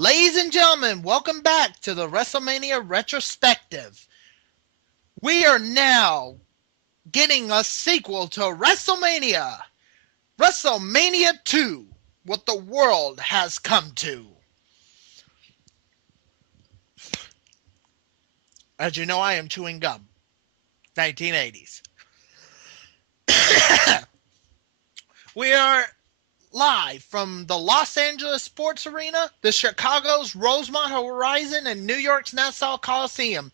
Ladies and gentlemen, welcome back to the WrestleMania Retrospective. We are now getting a sequel to WrestleMania. WrestleMania 2, What the World Has Come To. As you know, I am chewing gum. 1980s. We are live from the Los Angeles Sports Arena, the Chicago's Rosemont Horizon, and New York's Nassau Coliseum,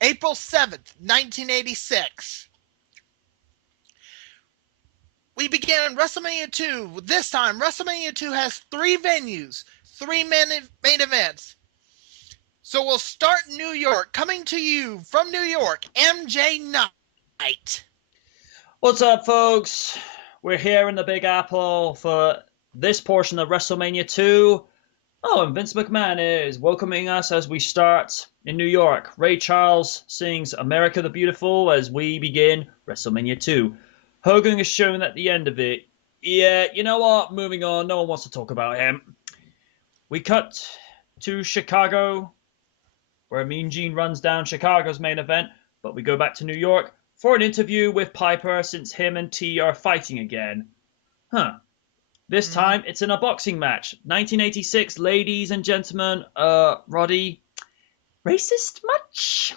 April 7th, 1986. We began WrestleMania 2. This time, WrestleMania 2 has 3 venues, 3 main events. So we'll start in New York. Coming to you from New York, MJ Knight. What's up, folks? We're here in the Big Apple for this portion of WrestleMania 2. Oh, and Vince McMahon is welcoming us as we start in New York. Ray Charles sings America the Beautiful as we begin WrestleMania 2. Hogan is shown at the end of it. Yeah, you know what? Moving on. No one wants to talk about him. We cut to Chicago, where Mean Gene runs down Chicago's main event, but we go back to New York for an interview with Piper since him and T are fighting again. This time, it's in a boxing match. 1986, ladies and gentlemen. Roddy, racist much?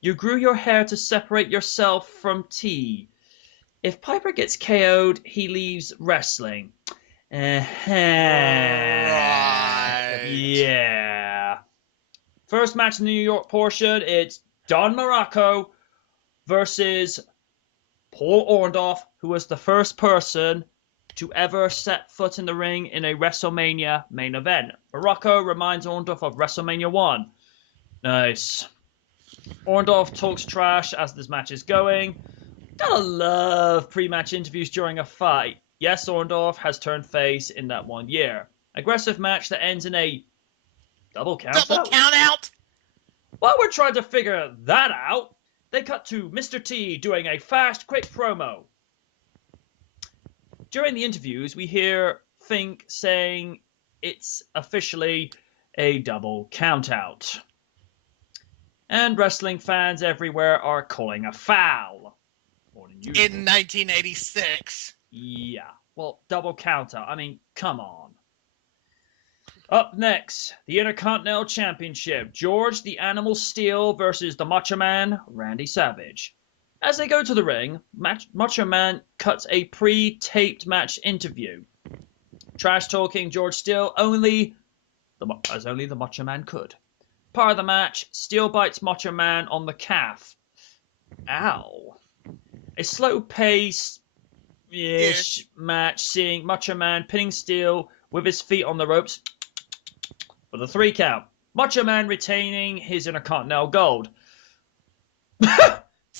You grew your hair to separate yourself from T. If Piper gets KO'd, he leaves wrestling. Right. Yeah. First match in the New York portion, it's Don Morocco versus Paul Orndorff, who was the first person to ever set foot in the ring in a WrestleMania main event. Morocco reminds Orndorff of WrestleMania 1. Nice. Orndorff talks trash as this match is going. Gotta love pre-match interviews during a fight. Yes, Orndorff has turned face in that 1 year. Aggressive match that ends in a double count out. While we're trying to figure that out, they cut to Mr. T doing a fast, quick promo. During the interviews, we hear Fink saying it's officially a double countout. And wrestling fans everywhere are calling a foul. In 1986. Yeah, well, double countout. I mean, come on. Up next, the Intercontinental Championship. George the Animal Steel versus the Macho Man, Randy Savage. As they go to the ring, Macho Man cuts a pre-taped match interview. Trash-talking George Steele as only the Macho Man could. Part of the match, Steele bites Macho Man on the calf. Ow. A slow-paced-ish match seeing Macho Man pinning Steele with his feet on the ropes for the 3 count. Macho Man retaining his Intercontinental gold.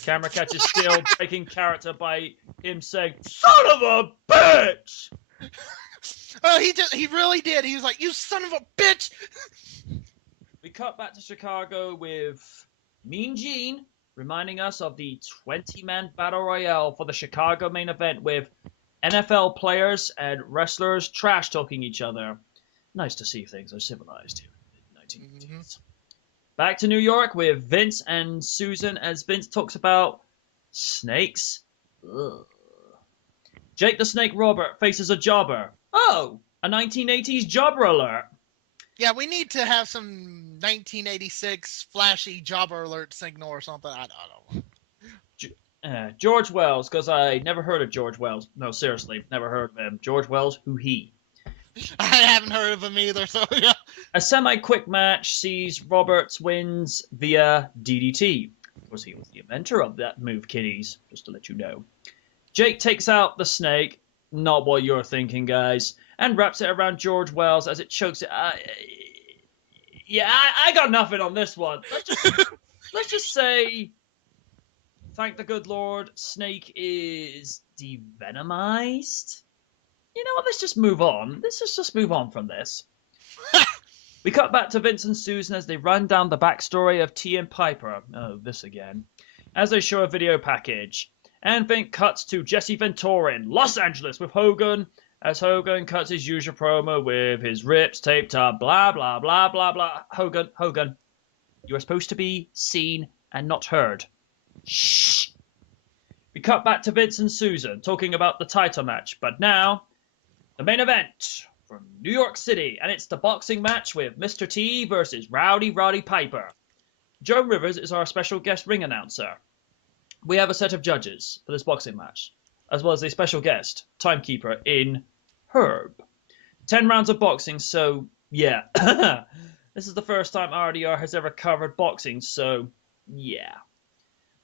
Camera catches Steele breaking character by him saying, "Son of a bitch!" Oh, he really did. He was like, "You son of a bitch!" We cut back to Chicago with Mean Gene reminding us of the 20-man battle royale for the Chicago main event with NFL players and wrestlers trash-talking each other. Nice to see things are civilized here in the 1980s. Back to New York with Vince and Susan as Vince talks about snakes. Ugh. Jake the Snake Robert faces a jobber. Oh, a 1980s jobber alert. Yeah, we need to have some 1986 flashy jobber alert signal or something. I don't know. George Wells, because I never heard of George Wells. No, seriously, never heard of him. George Wells, who he? I haven't heard of him either, so yeah. A semi-quick match sees Roberts wins via DDT. Of course, he was the inventor of that move, kiddies, just to let you know. Jake takes out the snake, not what you're thinking, guys, and wraps it around George Wells as it chokes it. I got nothing on this one. Let's just say, thank the good Lord, Snake is devenomized. You know what, let's just move on. Let's just move on from this. We cut back to Vince and Susan as they run down the backstory of T and Piper. Oh, this again. As they show a video package. And then cuts to Jesse Ventura in Los Angeles with Hogan as Hogan cuts his usual promo with his rips taped up, blah, blah, blah, blah, blah. Hogan, you are supposed to be seen and not heard. Shh. We cut back to Vince and Susan talking about the title match, but now, the main event from New York City, and it's the boxing match with Mr. T versus Rowdy Roddy Piper. Joe Rivers is our special guest ring announcer. We have a set of judges for this boxing match, as well as a special guest, timekeeper in Herb. 10 rounds of boxing, so yeah. This is the first time RDR has ever covered boxing, so yeah.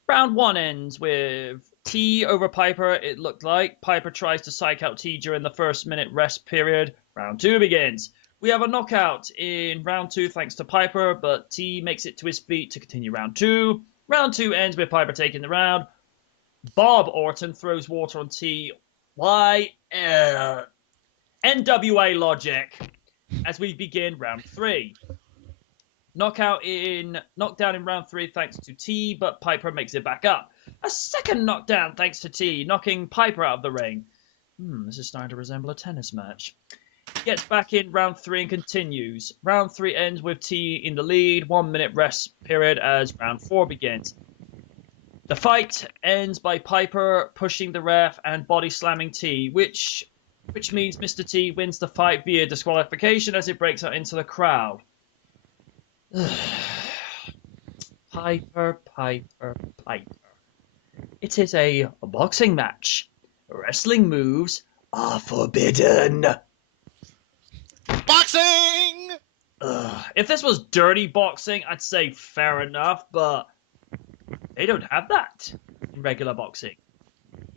Round 1 ends with T over Piper, it looked like. Piper tries to psych out T during the first minute rest period. Round 2 begins. We have a knockout in round 2 thanks to Piper, but T makes it to his feet to continue round 2. Round 2 ends with Piper taking the round. Bob Orton throws water on T. Why? NWA logic. As we begin round 3. Knockdown in round 3 thanks to T, but Piper makes it back up. A second knockdown thanks to T, knocking Piper out of the ring. This is starting to resemble a tennis match. Gets back in round 3 and continues. Round 3 ends with T in the lead, 1 minute rest period as round 4 begins. The fight ends by Piper pushing the ref and body slamming T, which means Mr. T wins the fight via disqualification as it breaks out into the crowd. Piper. It is a boxing match. Wrestling moves are forbidden. Boxing! If this was dirty boxing, I'd say fair enough, but they don't have that in regular boxing.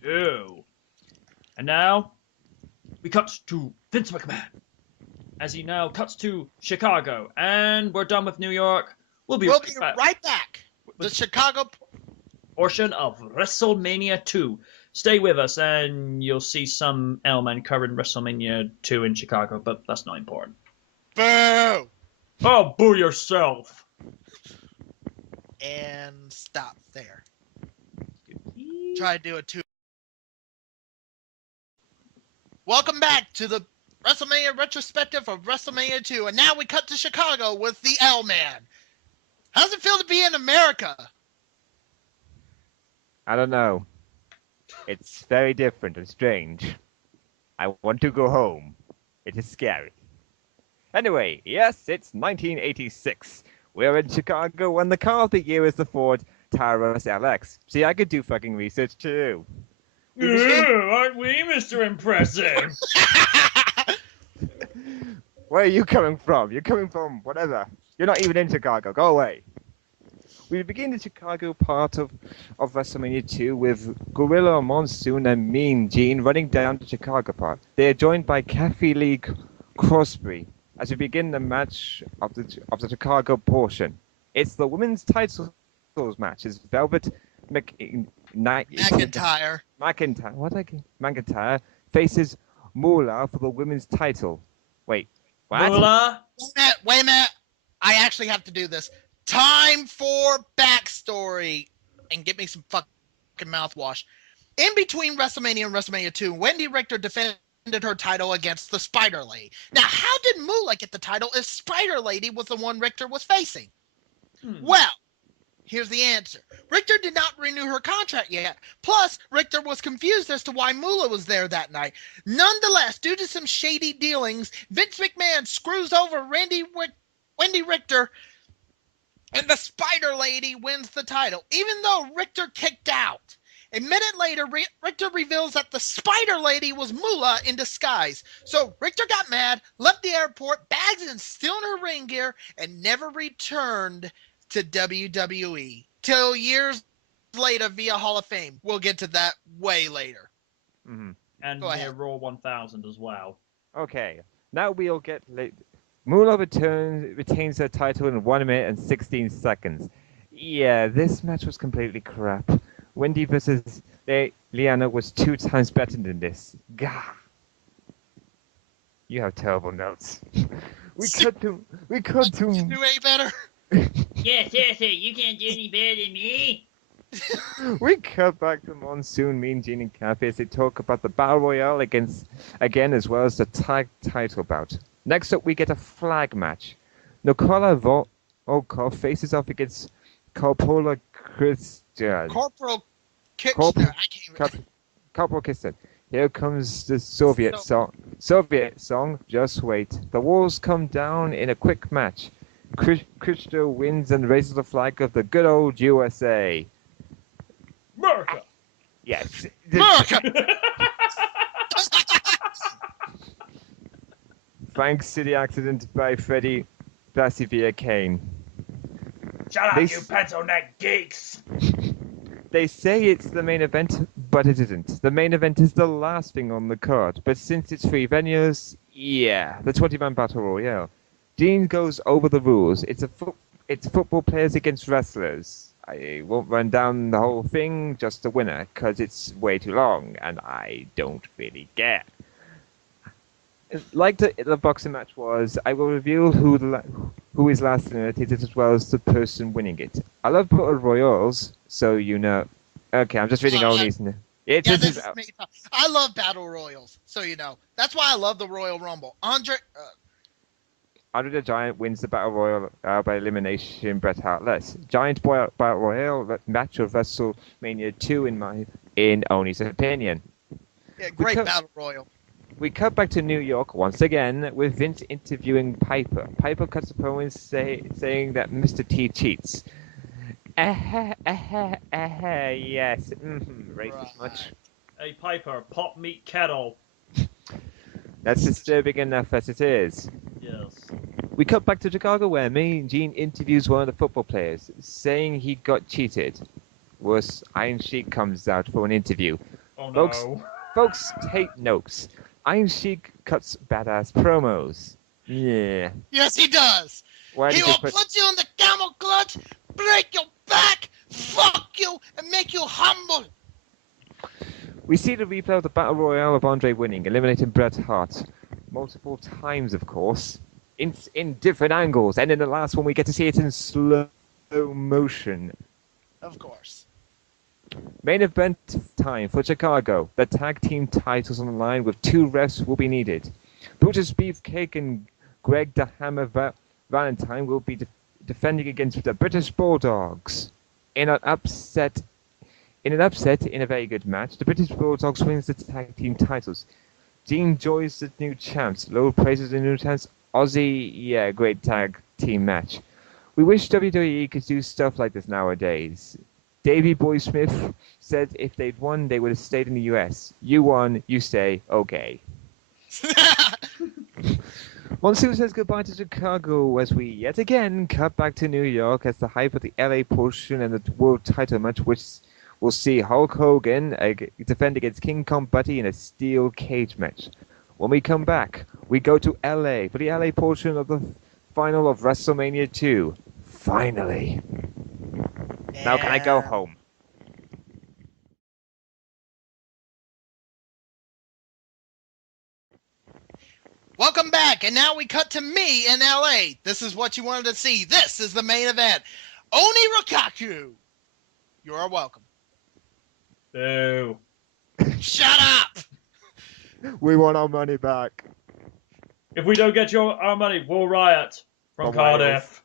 No. And now, we cut to Vince McMahon, as he now cuts to Chicago, and we're done with New York. We'll be right back. The Chicago portion of WrestleMania 2. Stay with us, and you'll see some L-Man covering WrestleMania 2 in Chicago, but that's not important. Boo! Oh, boo yourself! And stop there. Try to do it too. Welcome back to the WrestleMania retrospective of WrestleMania 2, and now we cut to Chicago with the L-Man. How does it feel to be in America? I don't know. It's very different and strange. I want to go home. It is scary. Anyway, yes, it's 1986. We're in Chicago, and the car of the year is the Ford Taurus LX. See, I could do fucking research too. Aren't we, Mr. Impressive? Where are you coming from? You're coming from whatever. You're not even in Chicago. Go away. We begin the Chicago part of WrestleMania 2 with Gorilla Monsoon and Mean Gene running down the Chicago part. They are joined by Kathy Lee Crosby as we begin the match of the Chicago portion. It's the women's titles match. It's Velvet McIntyre faces Moolah for the women's title. Wait, what? Moolah? Wait a minute. I actually have to do this. Time for backstory. And get me some fucking mouthwash. In between WrestleMania and WrestleMania 2, Wendy Richter defended her title against the Spider Lady. Now, how did Moolah get the title if Spider Lady was the one Richter was facing? Well, here's the answer. Richter did not renew her contract yet. Plus, Richter was confused as to why Moolah was there that night. Nonetheless, due to some shady dealings, Vince McMahon screws over Wendy Richter, and the Spider Lady wins the title, even though Richter kicked out. A minute later, Richter reveals that the Spider Lady was Moolah in disguise. So Richter got mad, left the airport, bags and still in her ring gear, and never returned to WWE. Till years later via Hall of Fame. We'll get to that way later. Mm-hmm. And near Raw 1000 as well. Okay, now we'll get... Moolah retains her title in 1 minute and 16 seconds. Yeah, this match was completely crap. Wendy versus Liana was 2 times better than this. Gah. You have terrible notes. We could do any better? Yeah, seriously, you can't do any better than me. We cut back to Monsoon, Mean Gene, and Kathy as they talk about the Battle Royale again, as well as the tag title bout. Next up, we get a flag match. Nikola Volkov faces off against Corporal Christian. Corporal Corporal, Kitchener. I can't even. Corporal Christian. Here comes the Soviet So- song. Just wait. The walls come down in a quick match. Christian wins and raises the flag of the good old USA. America! Yes. America! Frank City accident by Freddie Blassie via Kane. Shut up, They you s- pencil neck geeks! They say it's the main event, but it isn't. The main event is the last thing on the card, but since it's 3 venues, yeah, the 20-man battle royale. Dean goes over the rules. It's football players against wrestlers. I won't run down the whole thing, just the winner, because it's way too long, and I don't really care. Like the boxing match was, I will reveal who is last in it as well as the person winning it. I love battle royals, so you know. Okay, I'm just reading all these. Yeah, this is me. I love battle royals, so you know. That's why I love the Royal Rumble. Andre the Giant wins the battle royal by elimination. Bret Hart less. Giant battle royal match of WrestleMania 2 in Oni's opinion. Yeah, great battle royal. We cut back to New York once again with Vince interviewing Piper. Piper cuts the promo saying that Mr.T cheats. Yes. Racist Right. much. Hey, Piper, pop meat kettle. That's disturbing enough as it is. Yes. We cut back to Chicago where Mean Gene interviews one of the football players, saying he got cheated. Worse, Iron Sheik comes out for an interview. Oh Folks, no. Folks, take notes. Iron Sheik cuts badass promos. Yeah. Yes, he does. Why He did will you put... put you in the camel clutch, break your back, fuck you, and make you humble. We see the replay of the Battle Royale of Andre winning, eliminating Bret Hart. Multiple times, of course. In different angles. And in the last one, we get to see it in slow motion. Of course. Main event time for Chicago. The tag team titles on the line with 2 refs will be needed. Brutus Beefcake and Greg the Hammer Valentine will be defending against the British Bulldogs. In an upset in a very good match, the British Bulldogs wins the tag team titles. Dean joins the new champs. Low praises the new champs. Aussie, yeah, great tag team match. We wish WWE could do stuff like this nowadays. Davey Boy Smith said if they'd won, they would have stayed in the US. You won, you stay, okay. Monsoon says goodbye to Chicago as we yet again cut back to New York as the hype of the LA portion and the world title match, which will see Hulk Hogan defend against King Kong Bundy in a steel cage match. When we come back, we go to LA for the LA portion of the final of WrestleMania 2. Finally. Now can I go home? Welcome back, and now we cut to me in LA. This is what you wanted to see. This is the main event. Oni Rakaku. You are welcome. Boo. Shut up! We want our money back. If we don't get our money, we'll riot. From From Wales. Cardiff.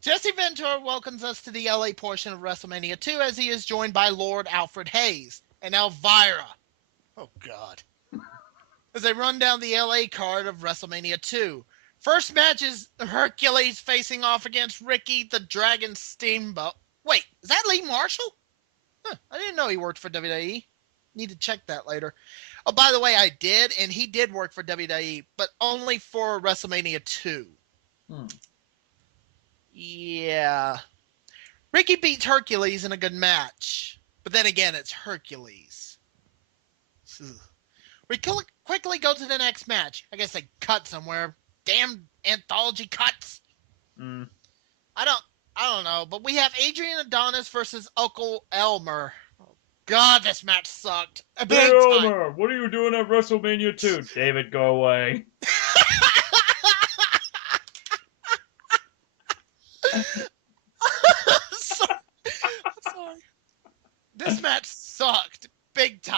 Jesse Ventura welcomes us to the LA portion of WrestleMania 2 as he is joined by Lord Alfred Hayes and Elvira. Oh, God. As they run down the LA card of WrestleMania 2. First match is Hercules facing off against Ricky the Dragon Steamboat. Wait, is that Lee Marshall? Huh, I didn't know he worked for WWE. Need to check that later. Oh, by the way, I did, and he did work for WWE, but only for WrestleMania 2. Yeah. Ricky beats Hercules in a good match. But then again, it's Hercules. Ugh. We quickly go to the next match. I guess they cut somewhere. Damn anthology cuts. I don't know. But we have Adrian Adonis versus Uncle Elmer. Oh, God, this match sucked. Hey, Elmer, what are you doing at WrestleMania 2? David, go away.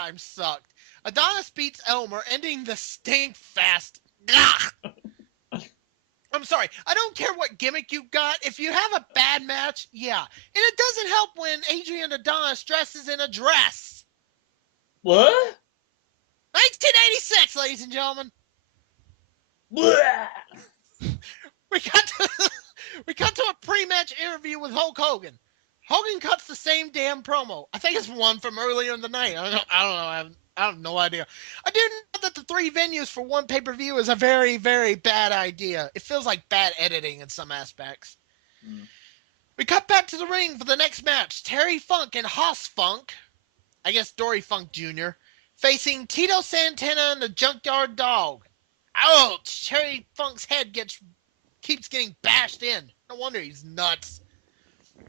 time sucked. Adonis beats Elmer, ending the stink fest. Gah! I'm sorry. I don't care what gimmick you got. If you have a bad match, yeah. And it doesn't help when Adrian Adonis dresses in a dress. What? 1986, ladies and gentlemen. Blah! We got to a pre-match interview with Hulk Hogan. Hogan cuts the same damn promo. I think it's one from earlier in the night. I don't know. I have no idea. I do know that the 3 venues for one pay-per-view is a very, very bad idea. It feels like bad editing in some aspects. We cut back to the ring for the next match. Terry Funk and Hoss Funk, I guess Dory Funk Jr., facing Tito Santana and the Junkyard Dog. Ouch! Terry Funk's head keeps getting bashed in. No wonder he's nuts.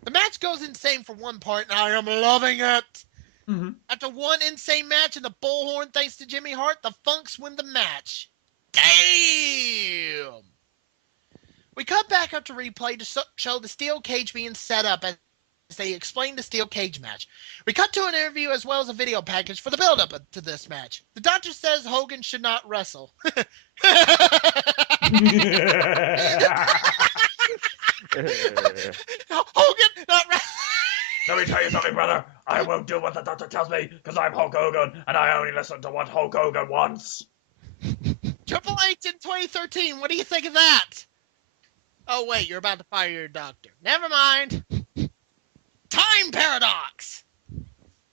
The match goes insane for one part, and I am loving it. Mm-hmm. After one insane match and the bullhorn thanks to Jimmy Hart, the Funks win the match. Damn! We cut back up to replay to show the steel cage being set up as they explain the steel cage match. We cut to an interview as well as a video package for the build-up to this match. The doctor says Hogan should not wrestle. Hogan not wrestle. Let me tell you something, brother. I won't do what the doctor tells me because I'm Hulk Hogan and I only listen to what Hulk Hogan wants. Triple H in 2013. What do you think of that? Oh, wait. You're about to fire your doctor. Never mind. Time paradox.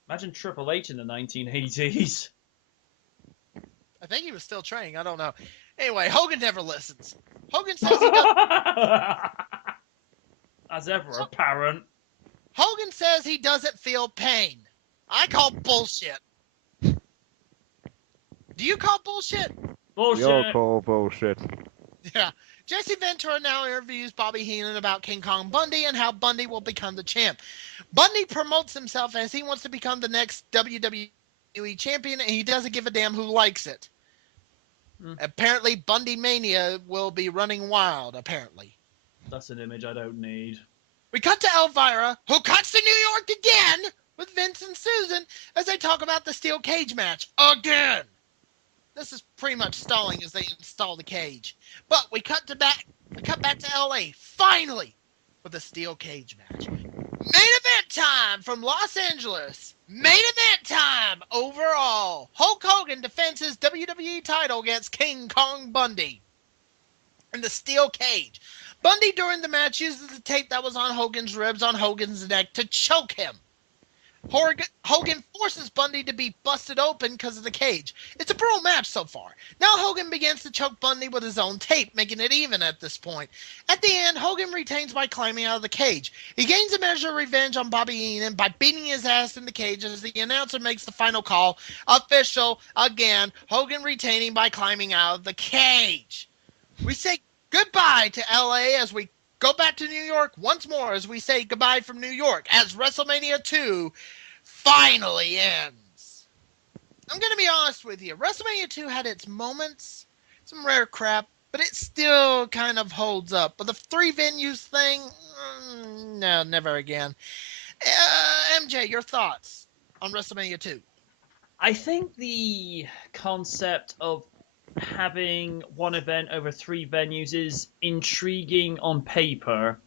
Imagine Triple H in the 1980s. I think he was still training. I don't know. Anyway, Hogan never listens. Hogan says he doesn't. As ever, apparent. Hogan says he doesn't feel pain. I call bullshit. Do you call bullshit? Bullshit. We all call bullshit. Yeah. Jesse Ventura now interviews Bobby Heenan about King Kong Bundy and how Bundy will become the champ. Bundy promotes himself as he wants to become the next WWE champion, and he doesn't give a damn who likes it. Apparently, Bundy Mania will be running wild, apparently. That's an image I don't need. We cut to Elvira, who cuts to New York again with Vince and Susan as they talk about the steel cage match again. This is pretty much stalling as they install the cage. But we cut back to LA, finally, with a steel cage match. Main event time from Los Angeles. Main event time overall. Hulk Hogan defends his WWE title against King Kong Bundy in the steel cage. Bundy during the match uses the tape that was on Hogan's ribs on Hogan's neck to choke him. Hogan forces Bundy to be busted open because of the cage. It's a brutal match so far. Now Hogan begins to choke Bundy with his own tape, making it even at this point. At the end, Hogan retains by climbing out of the cage. He gains a measure of revenge on Bobby Heenan by beating his ass in the cage as the announcer makes the final call. Official, again, Hogan retaining by climbing out of the cage. We say goodbye to LA as we go back to New York once more as we say goodbye from New York as WrestleMania 2 finally ends. I'm going to be honest with you. WrestleMania 2 had its moments, some rare crap, but it still kind of holds up. But the 3 venues thing, no, never again. MJ, your thoughts on WrestleMania 2? I think the concept of having one event over 3 venues is intriguing on paper,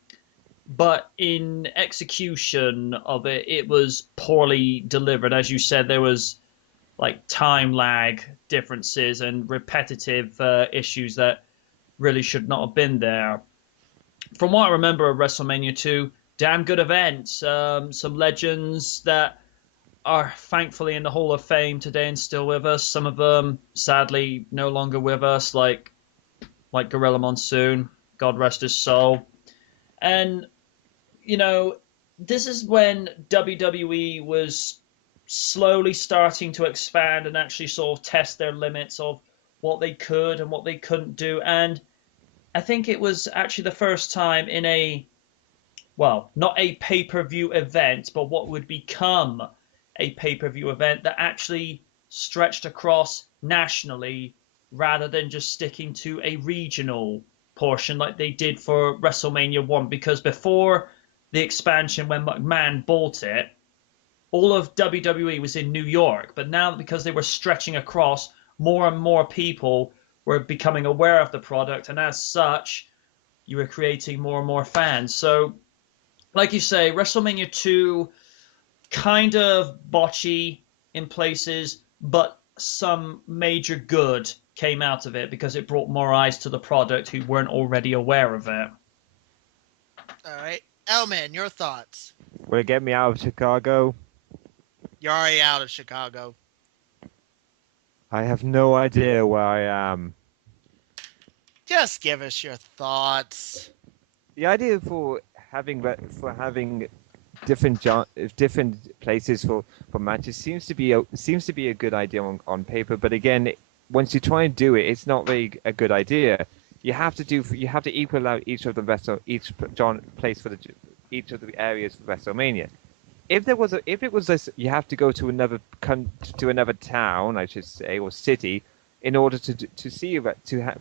but in execution of it, it was poorly delivered. As you said, there was like time lag differences and repetitive issues that really should not have been there. From what I remember of WrestleMania 2, damn good events, some legends that are thankfully in the Hall of Fame today and still with us. Some of them, sadly, no longer with us, like Gorilla Monsoon, God rest his soul. And, you know, this is when WWE was slowly starting to expand and actually sort of test their limits of what they could and what they couldn't do. And I think it was actually the first time in a, well, not a pay-per-view event, but what would become a pay-per-view event that actually stretched across nationally rather than just sticking to a regional portion like they did for WrestleMania 1. Because before the expansion, when McMahon bought it, all of WWE was in New York, but now because they were stretching across, more and more people were becoming aware of the product, and as such, you were creating more and more fans. So, like you say, WrestleMania 2 kind of botchy in places, but some major good came out of it because it brought more eyes to the product who weren't already aware of it. All right. Elman, your thoughts? Will it get me out of Chicago? You're already out of Chicago. I have no idea where I am. Just give us your thoughts. The idea for having different different places for matches seems to be a good idea on paper, but again, once you try and do it, it's not really a good idea. You have to equal out each place for each of the areas for WrestleMania. If it was this, you have to go to another town, I should say, or city, in order to see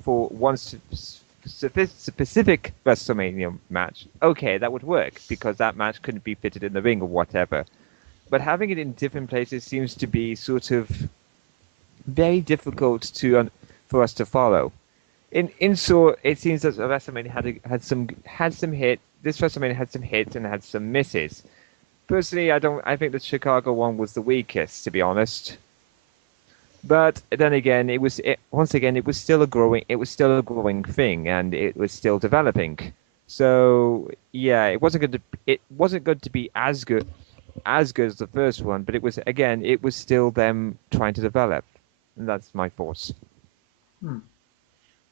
for one specific WrestleMania match. Okay, that would work because that match couldn't be fitted in the ring or whatever. But having it in different places seems to be sort of very difficult for us to follow. In short, it seems that WrestleMania had some hit. This WrestleMania had some hits and had some misses. Personally, I think the Chicago one was the weakest, to be honest. But then again, once again, it was still a growing thing, and it was still developing. So yeah, it wasn't going to be as good as the first one, but it was still them trying to develop. And that's my thoughts.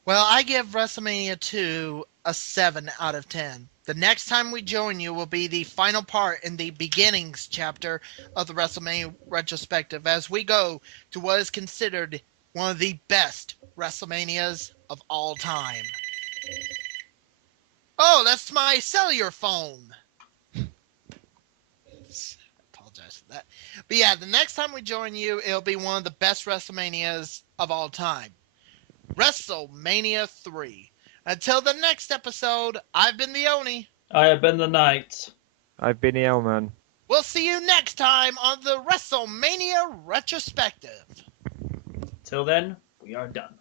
Well, I give WrestleMania 2 a 7 out of 10. The next time we join you will be the final part in the beginnings chapter of the WrestleMania retrospective as we go to what is considered one of the best WrestleManias of all time. Oh, that's my cellular phone. Apologize for that. But yeah, the next time we join you, it'll be one of the best WrestleManias of all time. WrestleMania 3. Until the next episode, I've been the Oni. I have been the Knight. I've been the L-Man. We'll see you next time on the WrestleMania Retrospective. Till then, we are done.